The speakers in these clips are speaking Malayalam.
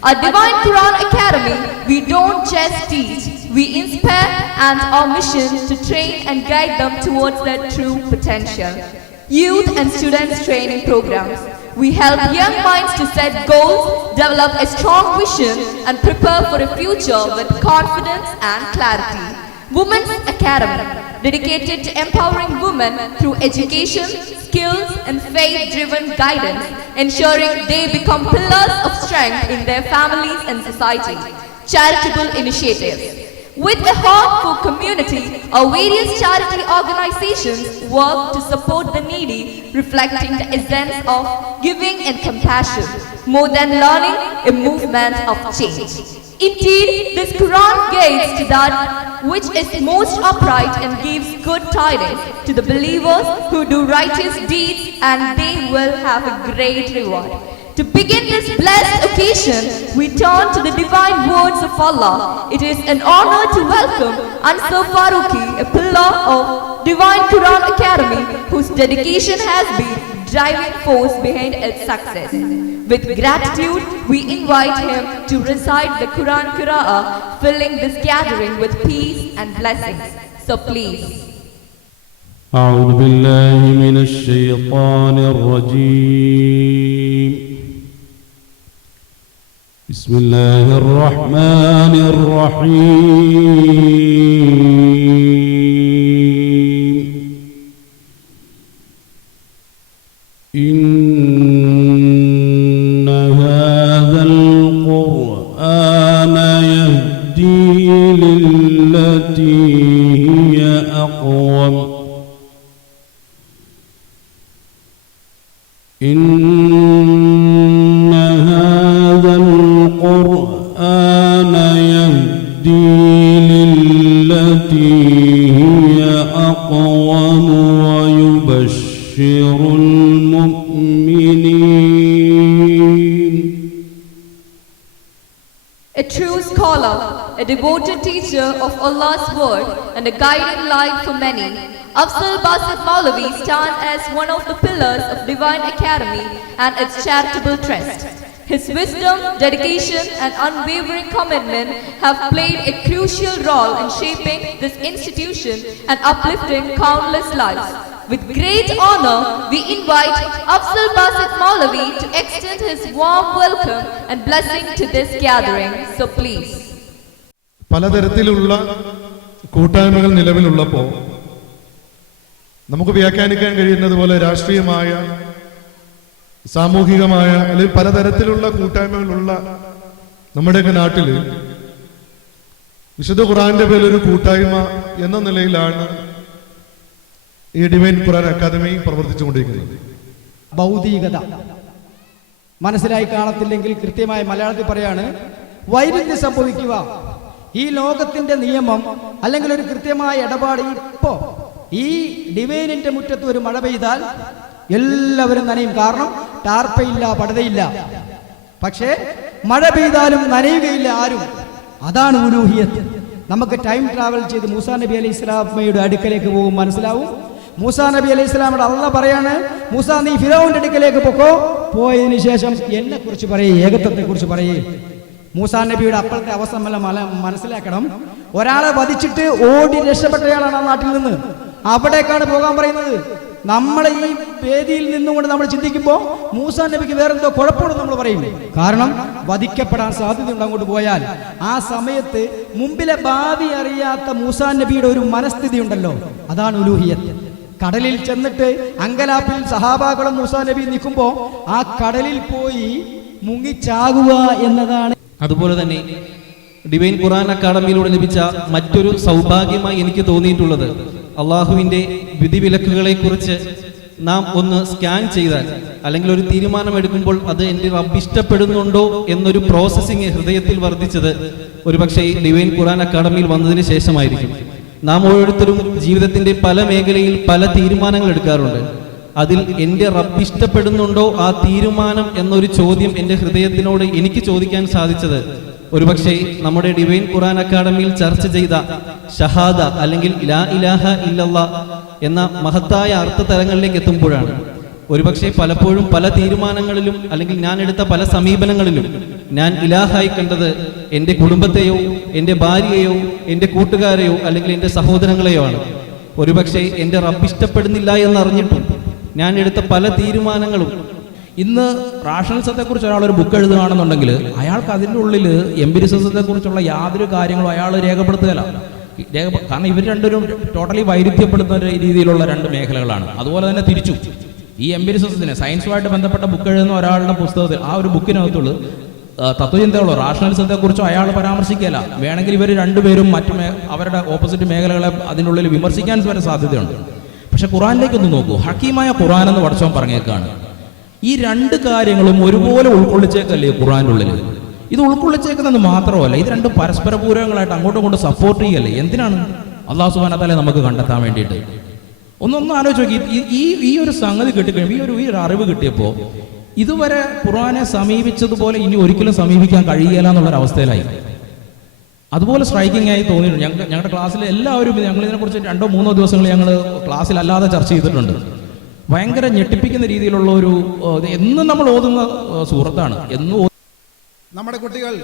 At Divine Quran Academy, we don't just teach, we inspire, and our mission to train and guide them towards their true potential. Youth and students training programs. We help young minds to set goals, develop a strong vision, and prepare for a future with confidence and clarity. Women's Academy, dedicated to empowering women through education, skills, and faith-driven guidance, ensuring they become pillars of strength in their families and society. Charitable initiatives. With a heart for community, our various charity organizations work to support the needy, reflecting the essence of giving and compassion, more than learning, a movement of change. Indeed, this Quran gates to that which is most upright and gives good tidings to the believers who do righteous deeds, and they will have a great reward. To begin this blessed occasion, we turn to the divine words of Allah. It is an honor to welcome Ansar Farooqi, a pillar of Divine Quran Academy, whose dedication has been driving force behind its success. With gratitude, we invite him to recite the Quran Qira'ah, filling this gathering with peace and blessings. So please. أعوذ بالله من الشيطان الرجيم. بسم الله الرحمن الرحيم. إن هذا القرآن يهدي للتي هي أقوم. إن هذا القرآن يهدي للتي هي أقوم ويبشر المؤمنين. A true scholar, a devoted teacher of Allah's word, and a guiding light for many, Afzal Basit Maulavi stands as one of the pillars of Divine Academy and its charitable trust. His wisdom, dedication, and unwavering commitment have played a crucial role in shaping this institution and uplifting countless lives. With great honor, we invite Afzal Basit Maulavi to extend his warm welcome and blessing to this gathering. So please. പലതരത്തിലുള്ള കൂട്ടായ്മകൾ നിലവിലുള്ളപ്പോൾ നമുക്ക് വ്യാഖ്യാനിക്കാൻ കഴിയുന്നത് പോലെ രാഷ്ട്രീയമായ, സാമൂഹികമായ അല്ലെങ്കിൽ പലതരത്തിലുള്ള കൂട്ടായ്മകളുള്ള നമ്മുടെയൊക്കെ നാട്ടിൽ വിശുദ്ധ ഖുർആന്റെ പേരിലൊരു കൂട്ടായ്മ എന്ന നിലയിലാണ് ഈ ഡിവൈൻ ഖുർആൻ അക്കാദമി പ്രവർത്തിച്ചുകൊണ്ടിരിക്കുന്നത്. ഭൗതികത മനസ്സിലായി കാണത്തില്ലെങ്കിൽ കൃത്യമായ മലയാളത്തിൽ പറയാണ്, വൈരുദ്ധ്യം സംഭവിക്കുക. ഈ ലോകത്തിന്റെ നിയമം അല്ലെങ്കിൽ ഒരു കൃത്യമായ ഇടപാട്. ഇപ്പോ ഈ ഡിവൈനിന്റെ മുറ്റത്ത് ഒരു മഴ പെയ്താൽ എല്ലാവരും നനയും. കാരണം ടാർപ്പയില്ല, പടുതയില്ല. പക്ഷേ മഴ പെയ്താലും നനയുകയില്ല ആരും. അതാണ് ഉലൂഹിയത്ത്. നമുക്ക് ടൈം ട്രാവൽ ചെയ്ത് മൂസാ നബി അലൈഹി സ്വലാമയുടെ അടുക്കലേക്ക് പോകും, മനസ്സിലാവും. മൂസാ നബി അലൈഹി സ്വലാമയുടെ അള്ളാഹ് പറയാണ്, മൂസാ നീ ഫിറഔന്റെ അടുക്കലേക്ക് പോക്കോ, പോയതിനു ശേഷം എന്നെ കുറിച്ച് പറയേ, ഏകത്വത്തെ കുറിച്ച് പറയേ. മൂസാ നബിയുടെ അപ്പോഴത്തെ അവസ്ഥ മനസ്സിലാക്കണം. ഒരാളെ വധിച്ചിട്ട് ഓടി രക്ഷപ്പെട്ടയാളാണ് ആ നാട്ടിൽ നിന്ന്. അവിടേക്കാണ് പോകാൻ പറയുന്നത്. നമ്മളെ ഈ വേദിയിൽ നിന്നുകൊണ്ട് നമ്മൾ ചിന്തിക്കുമ്പോൾ മൂസാ നബിക്ക് വേറെന്തോ കുഴപ്പമുണ്ടെന്ന് നമ്മൾ പറയും. കാരണം വധിക്കപ്പെടാൻ സാധ്യതയുണ്ട് അങ്ങോട്ട് പോയാൽ. ആ സമയത്ത് മുമ്പിലെ ഭാവി അറിയാത്ത മൂസാ നബിയുടെ ഒരു മനസ്ഥിതി ഉണ്ടല്ലോ, അതാണ് ഉലൂഹിയത്ത്. കടലിൽ ചെന്നിട്ട് അങ്കലാപ്പിൽ സഹാബാക്കളും മൂസാ നബി നിൽക്കുമ്പോൾ ആ കടലിൽ പോയി മുങ്ങിച്ചാകുക എന്നതാണ്. അതുപോലെ തന്നെ ഡിവൈൻ ഖുർആൻ അക്കാദമിയിലൂടെ ലഭിച്ച മറ്റൊരു സൗഭാഗ്യമായി എനിക്ക് തോന്നിയിട്ടുള്ളത്, അള്ളാഹുവിൻ്റെ വിധിവിലക്കുകളെ കുറിച്ച് നാം ഒന്ന് സ്കാൻ ചെയ്താൽ അല്ലെങ്കിൽ ഒരു തീരുമാനമെടുക്കുമ്പോൾ അത് എൻ്റെ റബ്ബ് ഇഷ്ടപ്പെടുന്നുണ്ടോ എന്നൊരു പ്രോസസ്സിങ് ഹൃദയത്തിൽ വർദ്ധിച്ചത് ഒരുപക്ഷെ ഡിവൈൻ ഖുർആൻ അക്കാദമിയിൽ വന്നതിന് ശേഷമായിരിക്കും. നാം ഓരോരുത്തരും ജീവിതത്തിൻ്റെ പല മേഖലയിൽ പല തീരുമാനങ്ങൾ എടുക്കാറുണ്ട്. അതിൽ എൻ്റെ റബ്ബ് ഇഷ്ടപ്പെടുന്നുണ്ടോ ആ തീരുമാനം എന്നൊരു ചോദ്യം എൻ്റെ ഹൃദയത്തിനോട് എനിക്ക് ചോദിക്കാൻ സാധിച്ചത് ഒരുപക്ഷെ നമ്മുടെ ഡിവൈൻ ഖുർആൻ അക്കാദമിയിൽ ചർച്ച ചെയ്ത ഷഹാദ അല്ലെങ്കിൽ ലാ ഇലാഹ ഇല്ലല്ലാഹ് എന്ന മഹത്തായ അർത്ഥതലങ്ങളിലേക്ക് എത്തുമ്പോഴാണ്. ഒരുപക്ഷെ പലപ്പോഴും പല തീരുമാനങ്ങളിലും അല്ലെങ്കിൽ ഞാൻ എടുത്ത പല സമീപനങ്ങളിലും ഞാൻ ഇലാഹായി കണ്ടത് എൻ്റെ കുടുംബത്തെയോ എൻ്റെ ഭാര്യയെയോ എൻ്റെ കൂട്ടുകാരെയോ അല്ലെങ്കിൽ എൻ്റെ സഹോദരങ്ങളെയോ ആണ്. ഒരുപക്ഷെ എൻ്റെ റബ്ബ് ഇഷ്ടപ്പെടുന്നില്ല എന്നറിഞ്ഞിട്ടും ഞാൻ എടുത്ത പല തീരുമാനങ്ങളും ഇന്ന് റാഷണലിസത്തെ കുറിച്ച് ഒരാളൊരു ബുക്ക് എഴുതുകയാണെന്നുണ്ടെങ്കിൽ അയാൾക്ക് അതിൻ്റെ ഉള്ളിൽ എംപിരിസിസത്തെ കുറിച്ചുള്ള യാതൊരു കാര്യങ്ങളും അയാൾ രേഖപ്പെടുത്തുകയില്ല. കാരണം ഇവർ രണ്ടുപേരും ടോട്ടലി വൈരുദ്ധ്യപ്പെടുന്ന രീതിയിലുള്ള രണ്ട് മേഖലകളാണ്. അതുപോലെ തന്നെ തിരിച്ചു ഈ എംപിരിസിസത്തിന് സയൻസുമായിട്ട് ബന്ധപ്പെട്ട ബുക്ക് എഴുതുന്ന ഒരാളുടെ പുസ്തകത്തിൽ ആ ഒരു ബുക്കിനകത്തുള്ളൂ തത്വചിന്തകളോ റാഷണലിസത്തെ കുറിച്ചോ അയാൾ പരാമർശിക്കുകയില്ല. വേണമെങ്കിൽ ഇവർ രണ്ടുപേരും അവരുടെ ഓപ്പോസിറ്റ് മേഖലകളെ അതിൻ്റെ ഉള്ളിൽ വിമർശിക്കാൻ വരെ സാധ്യതയുണ്ട്. പക്ഷെ ഖുറാനിലേക്കൊന്ന് നോക്കൂ. ഹക്കീമായ ഖുറാൻ എന്ന് പഠിച്ചവൻ പറഞ്ഞേക്കാണ് ഈ രണ്ട് കാര്യങ്ങളും ഒരുപോലെ ഉൾക്കൊള്ളിച്ചേക്കല്ലേ ഖുറാൻ്റെ ഉള്ളിൽ. ഇത് ഉൾക്കൊള്ളിച്ചേക്കുന്നത് മാത്രമല്ല, ഇത് രണ്ടും പരസ്പര പൂരകങ്ങളായിട്ട് അങ്ങോട്ടും ഇങ്ങോട്ടും സപ്പോർട്ട് ചെയ്യല്ലേ. എന്തിനാണ്? അള്ളാഹു സുബ്ഹാനഹു വ തആല നമുക്ക് കണ്ടെത്താൻ വേണ്ടിയിട്ട്. ഒന്നൊന്ന് ആലോചിച്ച് നോക്കി. ഈ ഒരു സംഗതി കിട്ടിക്കഴിയുമ്പോൾ ഈ ഒരു അറിവ് കിട്ടിയപ്പോൾ ഇതുവരെ ഖുർആനെ സമീപിച്ചതുപോലെ ഇനി ഒരിക്കലും സമീപിക്കാൻ കഴിയില്ല എന്നുള്ളൊരവസ്ഥയിലായി. അതുപോലെ സ്ട്രൈക്കിംഗ് ആയി തോന്നിയിട്ടുണ്ട്. ഞങ്ങളുടെ ക്ലാസ്സിൽ എല്ലാവരും ഞങ്ങൾ ഇതിനെക്കുറിച്ച് 2-3 ദിവസങ്ങൾ ഞങ്ങൾ ക്ലാസ്സിലല്ലാതെ ചർച്ച ചെയ്തിട്ടുണ്ട്. ഭയങ്കര ഞെട്ടിപ്പിക്കുന്ന രീതിയിലുള്ള ഒരു എന്നും നമ്മൾ ഓതുന്ന സൂറത്താണ്. നമ്മുടെ കുട്ടികൾ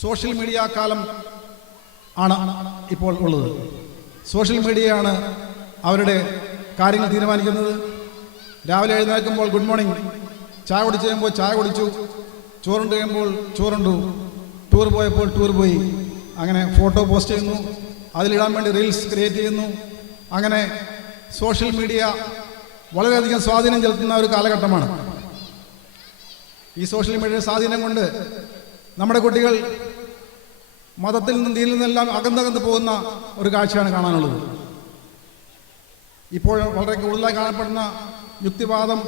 സോഷ്യൽ മീഡിയ കാലം ആണ് ഇപ്പോൾ ഉള്ളത്. സോഷ്യൽ മീഡിയയാണ് അവരുടെ കാര്യങ്ങൾ തീരുമാനിക്കുന്നത്. രാവിലെ എഴുന്നേൽക്കുമ്പോൾ ഗുഡ് മോർണിംഗ്, ചായ കുടിച്ച് കഴിയുമ്പോൾ ചായ കുടിച്ചു, ചോറുണ്ട് കഴിയുമ്പോൾ ചോറുണ്ടു, ടൂർ പോയപ്പോൾ ടൂർ പോയി, അങ്ങനെ ഫോട്ടോ പോസ്റ്റ് ചെയ്യുന്നു, അതിലിടാൻ വേണ്ടി റീൽസ് ക്രിയേറ്റ് ചെയ്യുന്നു. അങ്ങനെ സോഷ്യൽ മീഡിയ വളരെയധികം സ്വാധീനം ചെലുത്തുന്ന ഒരു കാലഘട്ടമാണ്. ഈ സോഷ്യൽ മീഡിയയുടെ സ്വാധീനം കൊണ്ട് നമ്മുടെ കുട്ടികൾ മതത്തിൽ നിന്നും ദീനിൽ നിന്നെല്ലാം അകന്നകന്ന് പോകുന്ന ഒരു കാഴ്ചയാണ് കാണാനുള്ളത്. ഇപ്പോൾ വളരെ കൂടുതലായി കാണപ്പെടുന്ന യുക്തിവാദം,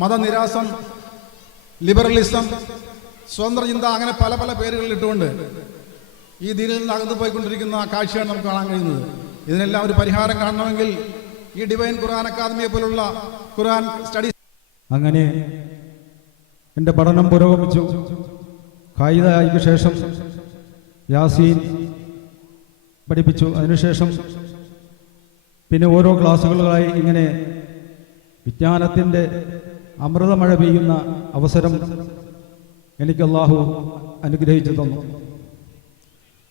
മതനിരാസം, ലിബറലിസം, സ്വതന്ത്ര ചിന്ത, അങ്ങനെ പല പല പേരുകളിൽ ഇട്ടുകൊണ്ട് ഈ ദീനിൽ നിന്ന് അകന്നു പോയിക്കൊണ്ടിരിക്കുന്ന കാഴ്ചയാണ് നമുക്ക് കാണാൻ കഴിയുന്നത്. ഇതിനെല്ലാം ഒരു പരിഹാരം കാണണമെങ്കിൽ ഈ ഡിവൈൻ ഖുർആൻ അക്കാദമിയെ പോലുള്ള ഖുർആൻ സ്റ്റഡീസ്. അങ്ങനെ എൻ്റെ പഠനം പുരോഗമിച്ചു. ഖായിദയ്ക്ക് ശേഷം യാസീൻ പഠിപ്പിച്ചു. അതിനുശേഷം പിന്നെ ഓരോ ക്ലാസ്സുകളായി ഇങ്ങനെ വിജ്ഞാനത്തിൻ്റെ അമൃതമഴ പെയ്യുന്ന അവസരം എനിക്ക് അല്ലാഹു അനുഗ്രഹിച്ചു തന്നു.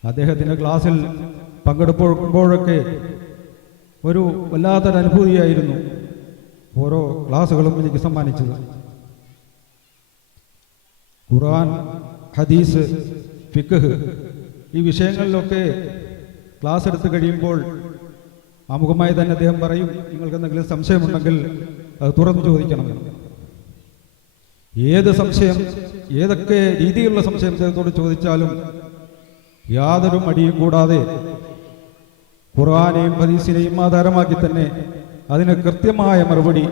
അദ്ദേഹത്തിൻ്റെ ക്ലാസ്സിൽ പങ്കെടുക്കുമ്പോഴൊക്കെ ഒരു വല്ലാത്തൊരു അനുഭൂതിയായിരുന്നു ഓരോ ക്ലാസ്സുകളും എനിക്ക് സമ്മാനിച്ചത്. ഖുർആൻ, ഹദീസ്, ഫിഖ് ഈ വിഷയങ്ങളിലൊക്കെ ക്ലാസ് എടുത്ത് കഴിയുമ്പോൾ ആമുഖമായി തന്നെ അദ്ദേഹം പറയും, നിങ്ങൾക്ക് എന്തെങ്കിലും സംശയമുണ്ടെങ്കിൽ അത് തുറന്നു ചോദിക്കണം. ഏത് സംശയം, ഏതൊക്കെ രീതിയിലുള്ള സംശയം അദ്ദേഹത്തോട് ചോദിച്ചാലും യാതൊരു മടിയും കൂടാതെ ഖുർആനെയും ഹദീസിനെയും ആധാരമാക്കി തന്നെ അതിന് കൃത്യമായ മറുപടി.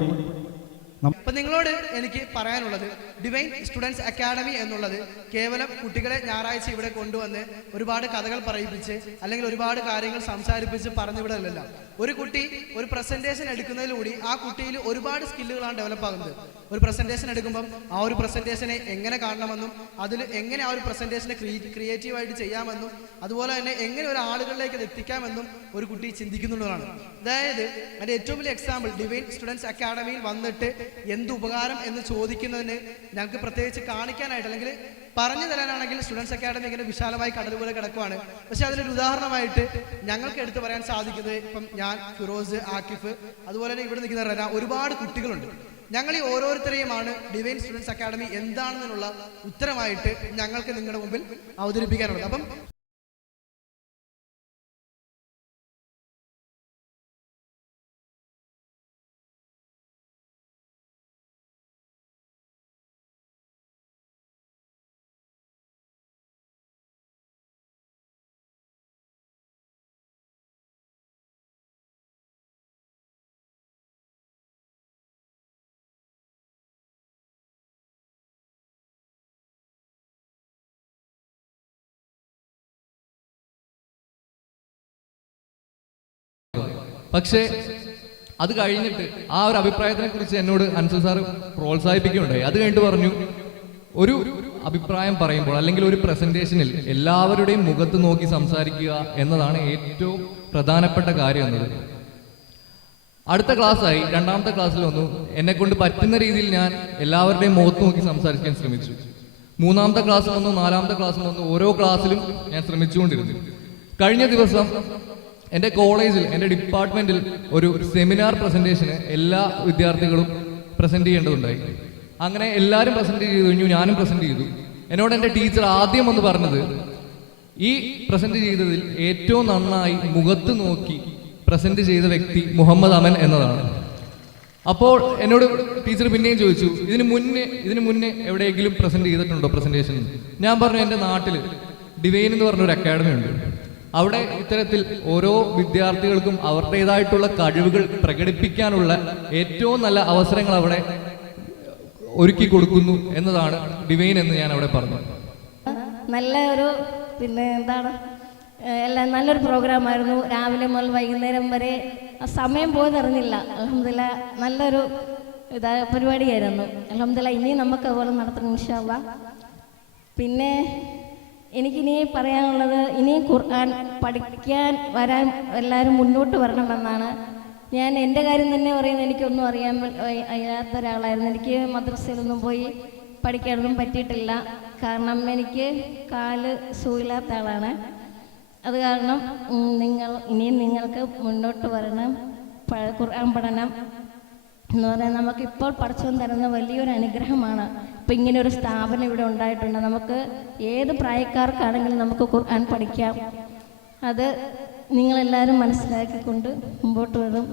അപ്പൊ നിങ്ങളോട് എനിക്ക് പറയാനുള്ളത്, ഡിവൈൻ സ്റ്റുഡൻസ് അക്കാഡമി എന്നുള്ളത് കേവലം കുട്ടികളെ ഞായറാഴ്ച ഇവിടെ കൊണ്ടുവന്ന് ഒരുപാട് കഥകൾ പറയിപ്പിച്ച് അല്ലെങ്കിൽ ഒരുപാട് കാര്യങ്ങൾ സംസാരിപ്പിച്ച് പറഞ്ഞു വിടലല്ല. ഒരു കുട്ടി ഒരു പ്രസന്റേഷൻ എടുക്കുന്നതിലൂടെ ആ കുട്ടിയിൽ ഒരുപാട് സ്കില്ലുകളാണ് ഡെവലപ്പ് ആകുന്നത്. ഒരു പ്രസന്റേഷൻ എടുക്കുമ്പം ആ ഒരു പ്രസന്റേഷനെ എങ്ങനെ കാണണമെന്നും അതിൽ എങ്ങനെ ആ ഒരു പ്രസന്റേഷനെ ക്രിയേറ്റീവായിട്ട് ചെയ്യാമെന്നും അതുപോലെ തന്നെ എങ്ങനെ ഒരു ആളുകളിലേക്ക് അത് എത്തിക്കാമെന്നും ഒരു കുട്ടി ചിന്തിക്കുന്നുള്ളതാണ്. അതായത് അതിന്റെ ഏറ്റവും വലിയ എക്സാമ്പിൾ, ഡിവൈൻ സ്റ്റുഡൻസ് അക്കാഡമിയിൽ വന്നിട്ട് എന്ത് ഉപകാരം എന്ന് ചോദിക്കുന്നതിന് ഞങ്ങൾക്ക് പ്രത്യേകിച്ച് കാണിക്കാനായിട്ട് അല്ലെങ്കിൽ പറഞ്ഞു തരാനാണെങ്കിൽ സ്റ്റുഡൻസ് അക്കാഡമി ഇങ്ങനെ വിശാലമായി കടൽ പോലെ കിടക്കുവാണ്. പക്ഷെ അതിനൊരു ഉദാഹരണമായിട്ട് ഞങ്ങൾക്ക് എടുത്തു പറയാൻ സാധിക്കുന്നത്, ഇപ്പം ഞാൻ, ഫിറോസ്, ആക്കിഫ്, അതുപോലെ തന്നെ ഇവിടെ നിൽക്കുന്ന റന, ഒരുപാട് കുട്ടികളുണ്ട്. ഞങ്ങൾ ഈ ഓരോരുത്തരെയുമാണ് ഡിവൈൻ സ്റ്റുഡൻസ് അക്കാഡമി എന്താണെന്നുള്ള ഉത്തരമായിട്ട് ഞങ്ങൾക്ക് നിങ്ങളുടെ മുമ്പിൽ അവതരിപ്പിക്കാനുള്ളത്. അപ്പം പക്ഷേ അത് കഴിഞ്ഞിട്ട് ആ ഒരു അഭിപ്രായത്തിനെ കുറിച്ച് എന്നോട് അൻസൽ സാർ പ്രോത്സാഹിപ്പിക്കുകയുണ്ടായി. അത് കഴിഞ്ഞിട്ട് പറഞ്ഞു, ഒരു അഭിപ്രായം പറയുമ്പോൾ അല്ലെങ്കിൽ ഒരു പ്രസന്റേഷനിൽ എല്ലാവരുടെയും മുഖത്ത് നോക്കി സംസാരിക്കുക എന്നതാണ് ഏറ്റവും പ്രധാനപ്പെട്ട കാര്യം എന്നത്. അടുത്ത ക്ലാസ്സായി, രണ്ടാമത്തെ ക്ലാസ്സിൽ വന്നു. എന്നെ കൊണ്ട് പറ്റുന്ന രീതിയിൽ ഞാൻ എല്ലാവരുടെയും മുഖത്ത് നോക്കി സംസാരിക്കാൻ ശ്രമിച്ചു. മൂന്നാമത്തെ ക്ലാസ് വന്നു, നാലാമത്തെ ക്ലാസ് വന്നു. ഓരോ ക്ലാസ്സിലും ഞാൻ ശ്രമിച്ചുകൊണ്ടിരുന്നു. കഴിഞ്ഞ ദിവസം എൻ്റെ കോളേജിൽ, എൻ്റെ ഡിപ്പാർട്ട്മെന്റിൽ ഒരു സെമിനാർ പ്രസന്റേഷന് എല്ലാ വിദ്യാർത്ഥികളും പ്രസന്റ് ചെയ്യേണ്ടതുണ്ടായി. അങ്ങനെ എല്ലാവരും പ്രസന്റ് ചെയ്തു കഴിഞ്ഞു, ഞാനും പ്രസന്റ് ചെയ്തു. എന്നോട് എൻ്റെ ടീച്ചർ ആദ്യം വന്ന് പറഞ്ഞത്, ഈ പ്രസന്റ് ചെയ്തതിൽ ഏറ്റവും നന്നായി മുഖത്ത് നോക്കി പ്രസന്റ് ചെയ്ത വ്യക്തി മുഹമ്മദ് അമൻ എന്നതാണ്. അപ്പോൾ എന്നോട് ടീച്ചർ പിന്നെയും ചോദിച്ചു, ഇതിന് മുന്നേ എവിടെയെങ്കിലും പ്രസന്റ് ചെയ്തിട്ടുണ്ടോ പ്രസന്റേഷൻ? ഞാൻ പറഞ്ഞു, എൻ്റെ നാട്ടിൽ ഡിവൈൻ എന്ന് പറഞ്ഞൊരു അക്കാഡമി ഉണ്ട്. അവിടെ ഇത്തരത്തിൽ ഓരോ വിദ്യാർത്ഥികൾക്കും അവരുടേതായിട്ടുള്ള കഴിവുകൾ പ്രകടിപ്പിക്കാനുള്ള ഏറ്റവും നല്ല അവസരങ്ങൾ അവിടെ ഒരുക്കി കൊടുക്കുന്നു എന്നതാണ് ഡിവൈൻ എന്ന് ഞാൻ അവിടെ പറഞ്ഞു. നല്ല ഒരു എല്ലാം നല്ലൊരു പ്രോഗ്രാമായിരുന്നു. രാവിലെ മുതൽ വൈകുന്നേരം വരെ സമയം പോയതറിഞ്ഞില്ല. അൽഹംദുലില്ലാ നല്ലൊരു പരിപാടിയായിരുന്നു. അൽഹംദുലില്ലാ ഇനിയും നമുക്ക് അതുപോലെ നടത്തണം ഇൻഷാ അല്ലാഹ്. പിന്നെ എനിക്കിനി പറയാനുള്ളത്, ഇനിയും ഖുർആൻ പഠിക്കാൻ വരാൻ എല്ലാവരും മുന്നോട്ട് വരണമെന്നാണ്. ഞാൻ എൻ്റെ കാര്യം തന്നെ പറയുന്നത്, എനിക്കൊന്നും അറിയാൻ വയ്യാത്ത ഒരാളായിരുന്നു. എനിക്ക് മദ്രസയിലൊന്നും പോയി പഠിക്കാനൊന്നും പറ്റിയിട്ടില്ല. കാരണം എനിക്ക് കാല് സുഖമില്ലാത്ത ആളാണ്. അത് കാരണം ഇനിയും നിങ്ങൾക്ക് മുന്നോട്ട് വരണം. ഖുർആൻ പഠനം എന്ന് പറയുന്നത് നമുക്കിപ്പോൾ പഠിച്ചുകൊണ്ട് തരുന്ന വലിയൊരു അനുഗ്രഹമാണ്. ഇപ്പം ഇങ്ങനെ ഒരു സ്ഥാപനം ഇവിടെ ഉണ്ടായിട്ടുണ്ട്. നമുക്ക് ഏത് പ്രായക്കാർക്കാണെങ്കിലും നമുക്ക് ഖുർആൻ പഠിക്കാം. അത് നിങ്ങളെല്ലാവരും മനസ്സിലാക്കിക്കൊണ്ട് മുമ്പോട്ട് വരും.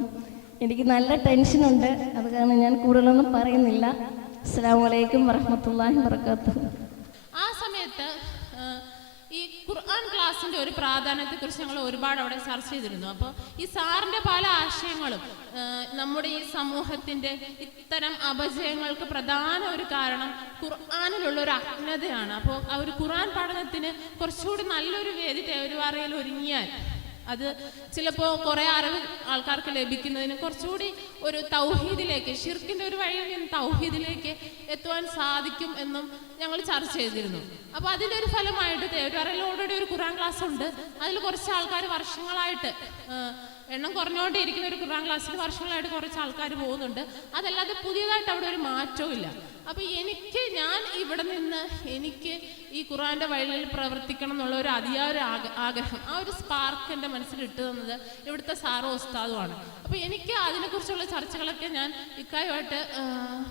എനിക്ക് നല്ല ടെൻഷനുണ്ട്, അത് കാരണം ഞാൻ കൂടുതലൊന്നും പറയുന്നില്ല. അസ്സലാമു അലൈക്കും വറഹ്മത്തുള്ളാഹി വബറകാതുഹു. ആ സമയത്ത് ഈ ഖുർആൻ ക്ലാസ്സിൻ്റെ ഒരു പ്രാധാന്യത്തെക്കുറിച്ച് ഞങ്ങൾ ഒരുപാട് അവിടെ ചർച്ച ചെയ്തിരുന്നു. അപ്പോൾ ഈ സാറിൻ്റെ പല ആശയങ്ങളും നമ്മുടെ ഈ സമൂഹത്തിൻ്റെ ഇത്തരം അപജയങ്ങൾക്ക് പ്രധാന ഒരു കാരണം ഖുർആനിലുള്ള ഒരു അജ്ഞതയാണ്. അപ്പോൾ ആ ഒരു ഖുർആൻ പഠനത്തിന് കുറച്ചുകൂടി നല്ലൊരു വേദി തേരുവാറയിൽ ഒരുങ്ങിയാൽ അത് ചിലപ്പോൾ കുറേ അറിവ് ആൾക്കാർക്ക് ലഭിക്കുന്നതിന് കുറച്ചുകൂടി ഒരു തൗഹീദിലേക്ക്, ഷിർക്കിൻ്റെ ഒരു വഴിയിൽ നിന്ന് തൗഹീദിലേക്ക് എത്തുവാൻ സാധിക്കും എന്നും ഞങ്ങൾ ചർച്ച ചെയ്തിരുന്നു. അപ്പോൾ അതിൻ്റെ ഒരു ഫലമായിട്ട് തേരുവാറയിൽ ഓൾറെഡി ഒരു ഖുർആൻ ക്ലാസ് ഉണ്ട്. അതിൽ കുറച്ച് ആൾക്കാർ വർഷങ്ങളായിട്ട്, എണ്ണം കുറഞ്ഞുകൊണ്ടിരിക്കുന്ന ഒരു ഖുർആൻ ക്ലാസ്സിൽ വർഷങ്ങളായിട്ട് കുറച്ച് ആൾക്കാർ പോകുന്നുണ്ട്. അതല്ലാതെ പുതിയതായിട്ട് അവിടെ ഒരു മാറ്റവും ഇല്ല. അപ്പോൾ ഞാൻ ഇവിടെ നിന്ന് എനിക്ക് ഈ ഖുർആൻ്റെ വഴിയിൽ പ്രവർത്തിക്കണം എന്നുള്ള ഒരു അതിയായ ആഗ്രഹം, ആ ഒരു സ്പാർക്ക് എൻ്റെ മനസ്സിൽ ഇട്ടു തന്നത് ഇവിടുത്തെ സാറോ ഉസ്താദുമാണ്. അപ്പോൾ എനിക്ക് അതിനെക്കുറിച്ചുള്ള ചർച്ചകളൊക്കെ ഞാൻ ഇക്കായുമായിട്ട്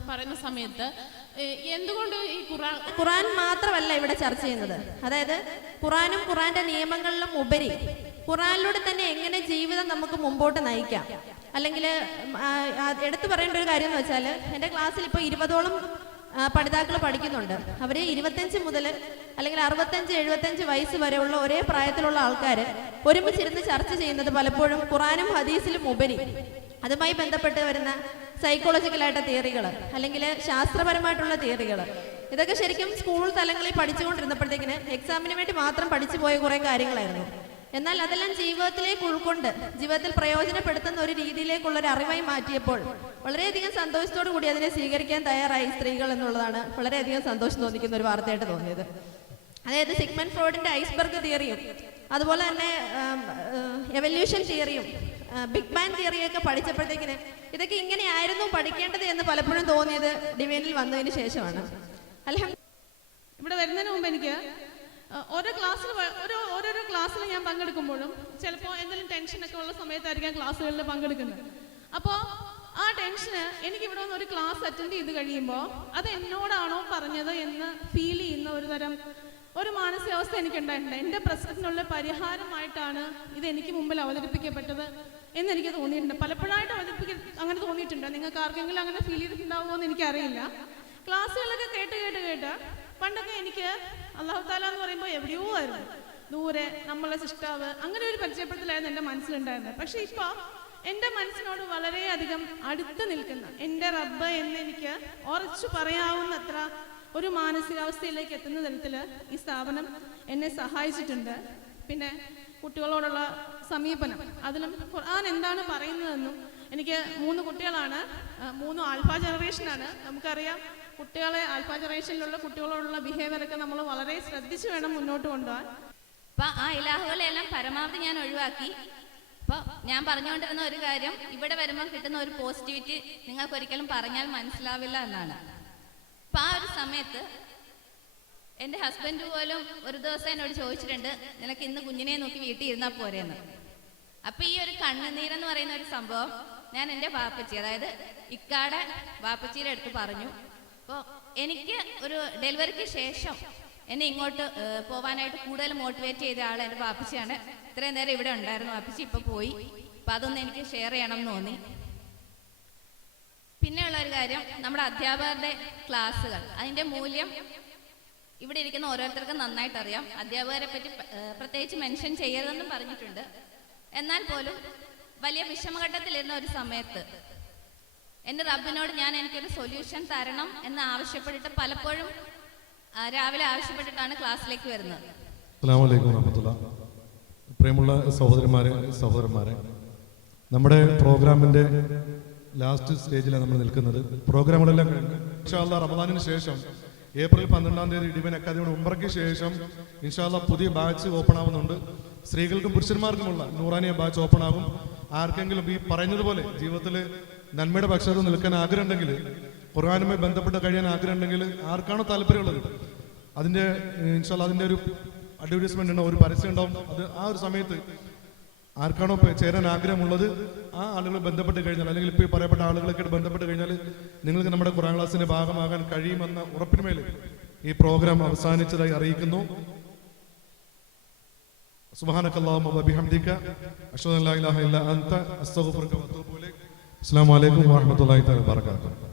പറയുന്ന സമയത്ത് എന്തുകൊണ്ട് ഈ ഖുർആൻ മാത്രമല്ല ഇവിടെ ചർച്ച ചെയ്യുന്നത്, അതായത് ഖുർആനും ഖുർആന്റെ നിയമങ്ങളിലും ഉപരി ഖുർആനിലൂടെ തന്നെ എങ്ങനെ ജീവിതം നമുക്ക് മുമ്പോട്ട് നയിക്കാം. അല്ലെങ്കിൽ എടുത്തു പറയേണ്ട ഒരു കാര്യം എന്ന് വെച്ചാൽ, എൻ്റെ ക്ലാസ്സിൽ ഇപ്പോൾ 20ഓളം പഠിതാക്കൾ പഠിക്കുന്നുണ്ട്. അവർ 25 മുതൽ അല്ലെങ്കിൽ 65-75 വയസ്സ് വരെയുള്ള ഒരേ പ്രായത്തിലുള്ള ആൾക്കാർ ഒരുമിച്ചിരുന്ന് ചർച്ച ചെയ്യുന്നത് പലപ്പോഴും ഖുർആനും ഹദീസിലും ഉപരി അതുമായി ബന്ധപ്പെട്ട് വരുന്ന സൈക്കോളജിക്കലായിട്ട് തിയറികൾ അല്ലെങ്കിൽ ശാസ്ത്രപരമായിട്ടുള്ള തിയറികൾ, ഇതൊക്കെ ശരിക്കും സ്കൂൾ തലങ്ങളിൽ പഠിച്ചുകൊണ്ടിരുന്നപ്പോഴത്തേക്കിന് എക്സാമിന് വേണ്ടി മാത്രം പഠിച്ചു പോയ കുറേ കാര്യങ്ങളായിരുന്നു. എന്നാൽ അതെല്ലാം ജീവിതത്തിലേക്ക് ഉൾക്കൊണ്ട് ജീവിതത്തിൽ പ്രയോജനപ്പെടുത്തുന്ന ഒരു രീതിയിലേക്കുള്ളൊരു അറിവായി മാറ്റിയപ്പോൾ വളരെയധികം സന്തോഷത്തോടു കൂടി അതിനെ സ്വീകരിക്കാൻ തയ്യാറായി സ്ത്രീകൾ എന്നുള്ളതാണ് വളരെയധികം സന്തോഷം തോന്നിക്കുന്ന ഒരു വാർത്തയായിട്ട് തോന്നിയത്. അതായത് സിഗ്മണ്ട് ഫ്രോയിഡിന്റെ ഐസ്ബർഗ് തിയറിയും അതുപോലെ തന്നെ എവല്യൂഷൻ തിയറിയും ബിഗ് ബാങ് തിയറിയൊക്കെ പഠിച്ചപ്പോഴത്തേക്കിന് ഇതൊക്കെ ഇങ്ങനെയായിരുന്നു പഠിക്കേണ്ടത് എന്ന് പലപ്പോഴും തോന്നിയത് ഡിവൈനിൽ വന്നതിന് ശേഷമാണ്. ഇവിടെ വരുന്നതിന് മുമ്പ് എനിക്ക് ഓരോരോ ക്ലാസ്സിൽ ഞാൻ പങ്കെടുക്കുമ്പോഴും ചിലപ്പോൾ എന്തെങ്കിലും ടെൻഷനൊക്കെ ഉള്ള സമയത്തായിരിക്കാം ക്ലാസ്സുകളിൽ പങ്കെടുക്കുന്നത്. അപ്പോൾ ആ ടെൻഷന് എനിക്ക് ഇവിടെ വന്ന് ഒരു ക്ലാസ് അറ്റൻഡ് ചെയ്ത് കഴിയുമ്പോൾ അത് എന്നോടാണോ പറഞ്ഞത് എന്ന് ഫീൽ ചെയ്യുന്ന ഒരു മാനസികാവസ്ഥ എനിക്കുണ്ടായിട്ടുണ്ട്. എൻ്റെ പ്രശ്നത്തിനുള്ള പരിഹാരമായിട്ടാണ് ഇത് എനിക്ക് മുമ്പിൽ അവതരിപ്പിക്കപ്പെട്ടത് എന്നെനിക്ക് തോന്നിയിട്ടുണ്ട്. പലപ്പോഴായിട്ട് അങ്ങനെ തോന്നിയിട്ടുണ്ട്. നിങ്ങൾക്ക് ആർക്കെങ്കിലും അങ്ങനെ ഫീൽ ചെയ്തിട്ടുണ്ടാവുമോ എന്ന് എനിക്കറിയില്ല. ക്ലാസ്സുകളൊക്കെ കേട്ട് പണ്ടൊക്കെ എനിക്ക് അല്ലാഹു തആല എന്ന് പറയുമ്പോൾ എവിടെയോ ആയിരുന്നു, ദൂരെ, നമ്മളെ സൃഷ്ടാവ്, അങ്ങനെ ഒരു പരിചയപ്പെടുത്തലായിരുന്നു എൻ്റെ മനസ്സിലുണ്ടായിരുന്നത്. പക്ഷെ ഇപ്പോൾ എൻ്റെ മനസ്സിനോട് വളരെയധികം അടുത്ത് നിൽക്കുന്ന എൻ്റെ റബ്ബ് എന്ന് എനിക്ക് ഉറച്ചു പറയാവുന്നത്ര ഒരു മാനസികാവസ്ഥയിലേക്ക് എത്തുന്ന തരത്തിൽ ഈ സ്ഥാപനം എന്നെ സഹായിച്ചിട്ടുണ്ട്. പിന്നെ കുട്ടികളോടുള്ള സമീപനം, അതിലും ഖുർആൻ എന്താണ് പറയുന്നതെന്നും എനിക്ക് 3 കുട്ടികളാണ്, 3 ആൽഫ ജനറേഷനാണ്. നമുക്കറിയാം കുട്ടികളെ ആൽഫ ജനറേഷനിലുള്ള കുട്ടികളോടുള്ള ബിഹേവിയറൊക്കെ നമ്മൾ വളരെ ശ്രദ്ധിച്ചു വേണം മുന്നോട്ട് കൊണ്ടുപോകാൻ. അപ്പം ആ ഇലാഹുകളെല്ലാം പരമാവധി ഞാൻ ഒഴിവാക്കി അപ്പോൾ ഞാൻ പറഞ്ഞുകൊണ്ടിരുന്ന ഒരു കാര്യം, ഇവിടെ വരുമ്പോൾ കിട്ടുന്ന ഒരു പോസിറ്റിവിറ്റി നിങ്ങൾക്ക് ഒരിക്കലും പറഞ്ഞാൽ മനസ്സിലാവില്ല എന്നാണ്. അപ്പം ആ ഒരു സമയത്ത് എൻ്റെ ഹസ്ബൻഡ് പോലും ഒരു ദിവസം എന്നോട് ചോദിച്ചിട്ടുണ്ട്, നിനക്ക് ഇന്ന് കുഞ്ഞിനെ നോക്കി വീട്ടിൽ ഇരുന്നാൽ പോരെന്ന്. അപ്പം ഈ ഒരു കണ്ണുനീരെന്ന് പറയുന്ന ഒരു സംഭവം ഞാൻ എൻ്റെ വാപ്പച്ചി, അതായത് ഇക്കാടെ വാപ്പച്ചിയുടെ അടുത്ത് പറഞ്ഞു. അപ്പോൾ എനിക്ക് ഒരു ഡെലിവറിക്ക് ശേഷം എന്നെ ഇങ്ങോട്ട് പോകാനായിട്ട് കൂടുതൽ മോട്ടിവേറ്റ് ചെയ്ത ആൾ എൻ്റെ വാപ്പച്ചിയാണ്. ഇത്രയും നേരം ഇവിടെ ഉണ്ടായിരുന്നു, വാപ്പച്ചി ഇപ്പോൾ പോയി. അപ്പം അതൊന്ന് എനിക്ക് ഷെയർ ചെയ്യണം എന്ന് തോന്നി. പിന്നെയുള്ള ഒരു കാര്യം, നമ്മുടെ അധ്യാപകരുടെ ക്ലാസ്സുകൾ, അതിൻ്റെ മൂല്യം ഇവിടെ ഇരിക്കുന്ന ഓരോരുത്തർക്കും നന്നായിട്ട് അറിയാം. അധ്യാപകരെ പറ്റി പ്രത്യേകിച്ച് മെൻഷൻ ചെയ്യരുതെന്നും പറഞ്ഞിട്ടുണ്ട്. എന്നാൽ പോലും വലിയ വിഷമഘട്ടത്തിലിരുന്ന ഒരു സമയത്ത് എൻ്റെ റബ്ബിനോട് ഞാൻ എനിക്കൊരു സൊല്യൂഷൻ തരണം എന്ന് ആവശ്യപ്പെട്ടിട്ട് പലപ്പോഴും രാവിലെ ആവശ്യപ്പെട്ടിട്ടാണ് ക്ലാസ്സിലേക്ക് വരുന്നത്. അസ്സലാമു അലൈക്കും വറഹ്മത്തുള്ളാഹി. പ്രിയമുള്ള സഹോദരന്മാരെ, നമ്മുടെ പ്രോഗ്രാമിൻ്റെ ലാസ്റ്റ് സ്റ്റേജിലാണ് നമ്മൾ നിൽക്കുന്നത്. പ്രോഗ്രാമുകളെല്ലാം കഴിഞ്ഞു. ഇൻഷാ അല്ലാഹ് റമദാനിന് ശേഷം ഏപ്രിൽ 12-ാം തീയതി ഡിവൈൻ അക്കാദമിയുടെ ഉംറയ്ക്ക് ശേഷം ഇൻഷാ അല്ലാഹ് പുതിയ ബാച്ച് ഓപ്പൺ ആവുന്നുണ്ട്. സ്ത്രീകൾക്കും പുരുഷന്മാർക്കുമുള്ള നൂറാനിയ ബാച്ച് ഓപ്പൺ ആകും. ആർക്കെങ്കിലും ഈ പറയുന്നതുപോലെ ജീവിതത്തിൽ നന്മയുടെ പക്ഷത്ത് നിൽക്കാൻ ആഗ്രഹം ഉണ്ടെങ്കിൽ, ഖുർആനുമായി ബന്ധപ്പെട്ട് കഴിയാൻ ആഗ്രഹം ഉണ്ടെങ്കിൽ, ആർക്കാണോ താല്പര്യമുള്ളത് അതിൻ്റെ ഇൻഷാ അല്ലാഹ് അതിൻ്റെ ഒരു അഡ്വർടൈസ്മെന്റ് ഉണ്ടാവും, ഒരു പരസ്യം ഉണ്ടാവും. അത് ആ ഒരു സമയത്ത് ആർക്കാണോ ചേരാൻ ആഗ്രഹമുള്ളത് ആ ആളുകൾ ബന്ധപ്പെട്ട് കഴിഞ്ഞാൽ, അല്ലെങ്കിൽ ഇപ്പോൾ പറയപ്പെട്ട ആളുകളൊക്കെ ബന്ധപ്പെട്ട് കഴിഞ്ഞാൽ നിങ്ങൾക്ക് നമ്മുടെ ഖുർആൻ ക്ലാസിന്റെ ഭാഗമാകാൻ കഴിയുമെന്ന ഉറപ്പിന്മേൽ ഈ പ്രോഗ്രാം അവസാനിച്ചതായി അറിയിക്കുന്നു. സുബ്ഹാനകല്ലാഹുമ്മ വബിഹംദിക അശ്ഹദു അൻ ലാ ഇലാഹ ഇല്ല അൻത അസ്തഗ്ഫിറുക വഅതൂബു ഇലൈക്. അസ്സലാമു അലൈക്കും വറഹ്മത്തുള്ളാഹി തആല വബറകാതുഹു.